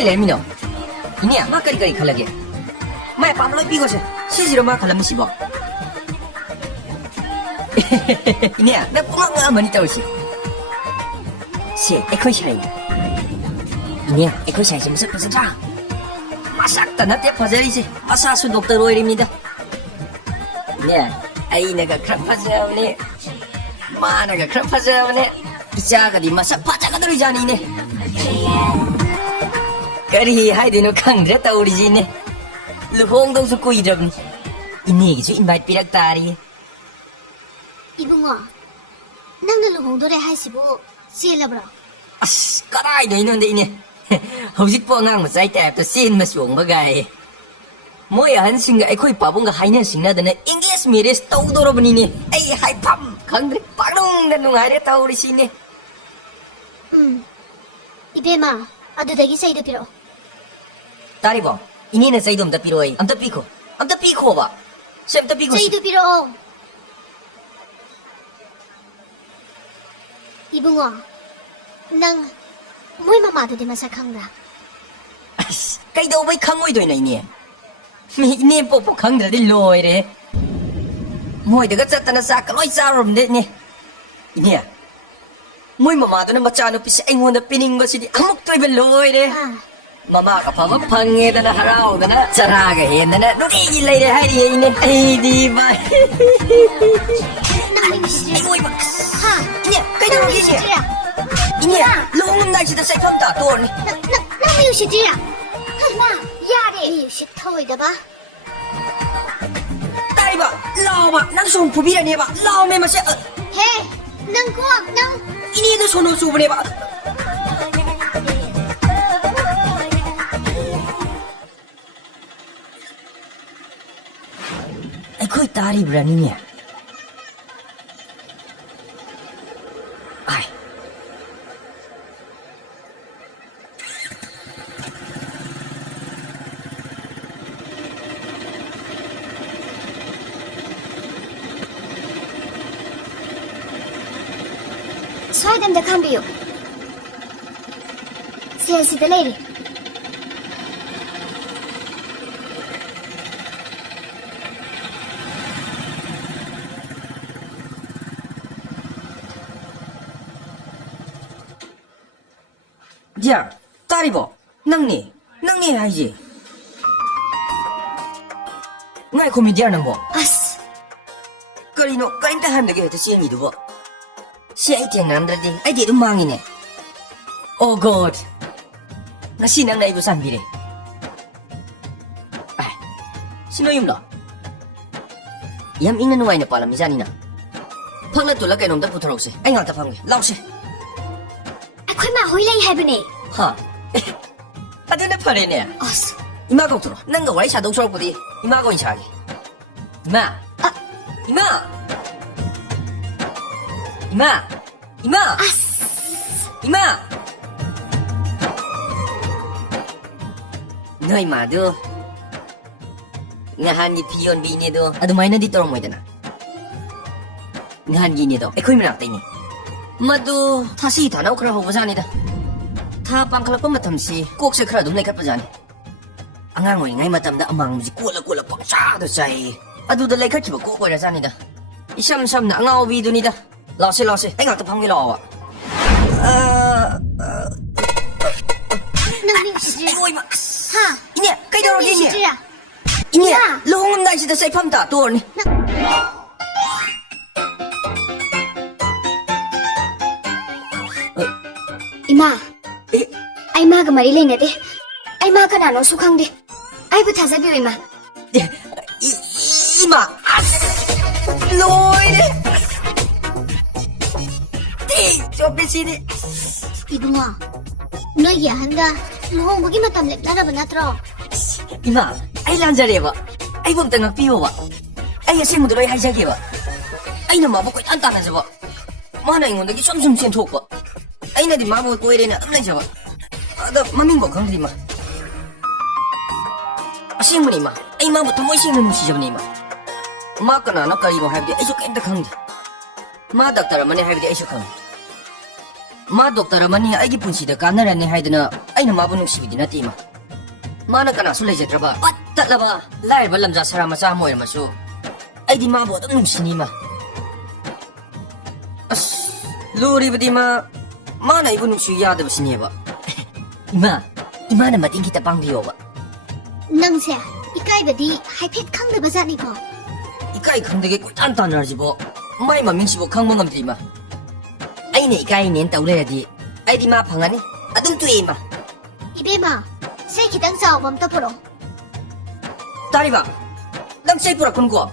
lemino. Ini mak kari khalage. Mai pamloi pi ko se. Sisiro ma khalam sibo. Ini na punga mani tawsi. Se ekoi sai. Ini ekoi sai sim sak pasa. Masak tanah tiap fajari se. Asa su dokter oirimida. Ini ai naga krap faja ne. Ma naga krap faja ne. Icha ga di masak faja ga dori jani ne. Kari hai dino khangdra tawriji ne. Luhong dong su kuidrabni. Ini gisu invite pirak tari. 이붕어, nang luhongdore haisibo sielabra. As karai do inonde ine. Hojik po ngang masai tap to sin masung bagai. Moi han singa ekoi pabung ga haina singna dana English meres tawdorobni ne. Ai hai pam khangdre parung na nungare tawri sine. 이베마, 아두다기 사이드 피로. Taribo, ini na saidom ta piroi. Amta piko ba. Sem ta piko. 사이드 피로. 이붕어, nang moi mamado de masakhangra. As kai do bai khangoi doi na ini. Mi ini po khangra di loi re. Moi de ga chatana sa ka loi charom de ne. Ini moi mama do na macha no pis aingon da pining ba sidi amuk toi be loi re. Mama ka phama phange da na harau da na chara ga hen da na no gi lai re hai ri ini. Ai di ba. Ai oi ba. Ha, Ini kai do gi ji. Ini long nai si da sai pham ta to ni. nang mi yushi jira. Ma, yare yushi thoi da ba. Tai ba, lao ba, nang song phubi ra ne ba. Lao me ma se. He, nang ko, nang. Ini do sono su ne ba. Ai khoi tari bra ni ne. Ai. Soidem da cambio. Siyasi da lady. Dia, tari bo, nang ni hai ji. Ngai komi dia nang bo. As, Karino, karin ta ham de ge ta sian ni do bo. Si ai tiang nam di, ai di du mangi ne. Oh god. Ngasi nang nai bu san bi re. Ai. Sino yum lo. Yam ing na nuai na pala mi jani na. Phangla tu la kai nom da puthorok se. Ai ngak ta phang ge. Lao se. akwai ma hoi lai haibane. Ha. Adu na phare ne. As, 이마 공투로 난가 와이 샤동 쇼 부디 이마 고 인샤기 이마 이마 이마 이마 이마 너희 마도 ngahan pion bini do adu maina di torong moidana ngahan gini do ekoi mena tini madu thasi thana khra ho bajani da tha pangkhala pa matam si kok se khra dum lai khat bajani angang oi ngai matam da amang ji kola pangcha da sai adu da lai khat ki ko ra jani da isam sam na ngau bi du ni da lao se ai ngak ta phang gi lo wa nang mi yushi jira. oi ma Ha, ini kai do nang mi ri yushi ni jira. ini Ya. long dai si da sai pham ta to ni Ima, eh ai ma ga mari lai ne de. Ai ma kana no su khang de. Ai bu thaza bi ima. 이마 로이네 좀 비시니 이붕어, 너 야한다. luhong matam lek lara ba natro. 이마 아이 란자리에 봐 아이 봄 땅 피워 봐 아이 생무들 아이 하자게 봐 아이는 마보고 안따나서 봐 마나 인원들이 쏨쏨쏨 톡 봐 아이나디 마보고 꼬이래나 엄나서 봐 아나 마밍고 강들이 마 아싱문이 마 아이 마부터 뭐 싱는 시접니 마 마까나 나까이로 하비디 아이쇼 깬다 강디 마 닥터라 마네 하비디 아이쇼 강 ꯃꯥ doctor ꯑꯃꯅꯤ ꯑꯩꯒꯤ ꯄꯨꯟꯁꯤꯗ ꯀꯥꯟꯅꯔꯅꯤ ꯍꯥꯏꯗꯅ ꯑꯩꯅ ꯃꯥꯕꯨ ꯅꯨꯡꯁꯤꯕꯗꯤ ꯅꯠꯇꯦ ꯏꯃꯥ ꯃꯥꯅ ꯀꯅꯥꯁꯨ ꯂꯩꯖꯗ꯭ꯔꯕ ꯄꯠ ꯇꯠꯂꯕ ꯂꯥꯏꯔꯕ ꯂꯝꯖꯥ ꯁꯔꯥ ꯃꯆꯥ ꯑꯃ ꯑꯣꯏꯔꯝꯃꯁꯨ ꯑꯩꯗꯤ ꯃꯥꯕꯨ ꯑꯗꯨꯝ ꯅꯨꯡꯁꯤꯅꯤ ꯏꯃꯥ ꯑꯁ ꯂꯨꯔꯤꯕꯗꯤ ꯃꯥꯅ ꯑꯩꯕꯨ ꯅꯨꯡꯁꯤ ꯌꯥꯗꯕꯁꯤꯅꯦꯕ 이마는 마틴 기타 빵비요바 ꯅꯪꯁꯦ 이까이ꯕꯗꯤ 하이팻 ꯈꯪꯗꯕ ꯖꯥꯠꯅꯤꯀꯣ 이까이 ꯈꯪꯗꯒꯦ ꯀꯣꯏꯇꯥꯟ ꯇꯥꯟꯅꯔꯁꯤꯕꯣ ꯃꯥꯏ ꯃꯃꯤꯡꯁꯤꯕꯨ ꯈꯪꯕ ꯉꯝꯗ꯭ꯔꯤ ꯏꯃꯥ ꯑꯩꯅ 이까이ꯅꯦꯅ ꯇꯧ ꯂꯩꯔꯗꯤ ꯑꯩꯗꯤ ꯃꯥ ꯐꯪꯉꯅꯤ ꯑꯗꯨꯝ ꯇꯣꯛꯑꯦ ꯏꯃꯥ 이베마 새 기당 싸움 엄터 보러 따리바 ꯅꯪ ꯆꯩ ꯄꯨꯔꯛꯀꯅꯨꯀꯣ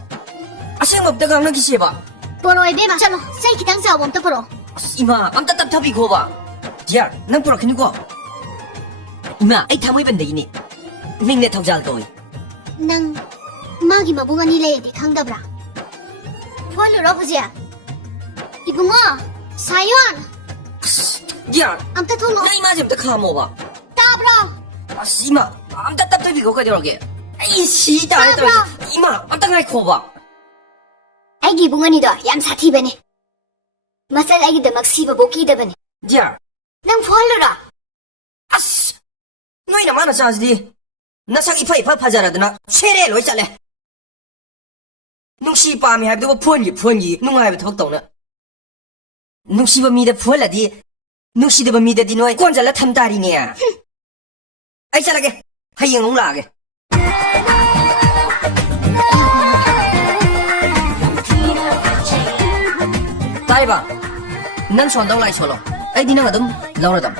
ꯑꯁꯦꯡꯕ ꯑꯝꯇ ꯉꯥꯡꯅꯈꯤꯁꯦꯕ 보러 이베마 चलो 새 기당 싸움 엄터 보러 ꯑꯁ 이마 ꯑꯝꯇ ꯇꯞꯊꯕꯤꯈꯣꯕ ꯗꯤꯌꯥꯔ ꯅꯪ ꯄꯨꯔꯛꯈꯤꯅꯤꯀꯣ 이마 ꯑꯩ ꯊꯥꯡꯃꯩꯕꯟꯗꯒꯤꯅꯤ ꯃꯤꯡꯅ ꯊꯧꯖꯥꯜ ꯀꯧꯏ ꯅꯪ 마기 마붕 아니 레이디 ꯈꯪꯗꯕ꯭ꯔꯥ ꯐꯣꯟꯂꯨꯔꯣ ꯍꯧꯖꯤꯛ 이붕어 사연 ꯗꯤꯌꯥꯔ ꯑꯝꯇ ꯊꯣꯛꯂꯛꯑꯣ ꯅꯪ 이마ꯁꯦ ꯑꯝꯇ ꯈꯥꯝꯃꯣꯕ ꯇꯥꯕ꯭ꯔꯣ ꯑꯁ 이마 ꯑꯝꯇ ꯇꯞꯊꯕꯤꯈꯣ ꯀꯩꯗꯧꯔꯒꯦ ꯑꯩ ꯁꯤ ꯇꯥꯔꯦ ꯇꯧꯔꯤꯁꯦ 이마 ꯑꯝꯇ ꯉꯥꯏꯈꯣꯕ ꯑꯩꯒꯤ 이붕 ꯑꯅꯤꯗꯣ ꯌꯥꯝ ꯁꯥꯊꯤꯕꯅꯦ ꯃꯆꯜ ꯑꯩꯒꯤꯗꯃꯛ ꯁꯤꯕꯕꯧ ꯀꯤꯗꯕꯅꯦ ꯗꯤꯌꯥꯔ ꯅꯪ ꯐꯣꯟꯂꯨꯔꯣ ꯑꯁ ꯅꯣꯏ ꯅꯃꯥ ꯅꯆꯥꯁꯤꯗꯤ ꯅꯁꯛ ꯏꯐ ꯏꯐ ꯐꯖꯔꯗꯅ ꯁꯦꯔꯦ ꯂꯣꯏ ꯆꯠꯂꯦ ꯅꯨꯡꯁꯤ ꯄꯥꯝꯃꯤ ꯍꯥꯏꯕꯗꯨꯕꯨ ꯐꯣꯟꯒꯤ ꯅꯨꯡꯉꯥꯏꯕ ꯊꯕꯛ ꯇꯧꯅ ꯅꯨꯡꯁꯤꯕ ꯃꯤꯗ ꯐꯨꯍꯜꯂꯗꯤ ꯅꯨꯡꯁꯤꯗꯕ ꯃꯤꯗꯗꯤ ꯅꯣꯏ ꯀꯣꯟꯖꯜꯂ ꯊꯝ ꯇꯥꯔꯤꯅꯦ ꯑꯩ ꯆꯠꯂꯒꯦ ꯍꯌꯦꯡ ꯑꯃꯨꯛ ꯂꯥꯛꯑꯒꯦ ꯇꯥꯏꯕ ꯅꯪ ꯁꯣꯟꯗꯧ ꯂꯥꯏ ꯁꯣꯜꯂꯣ ꯑꯩꯗꯤ ꯅꯪ ꯑꯗꯨꯝ ꯂꯧꯔꯗꯝ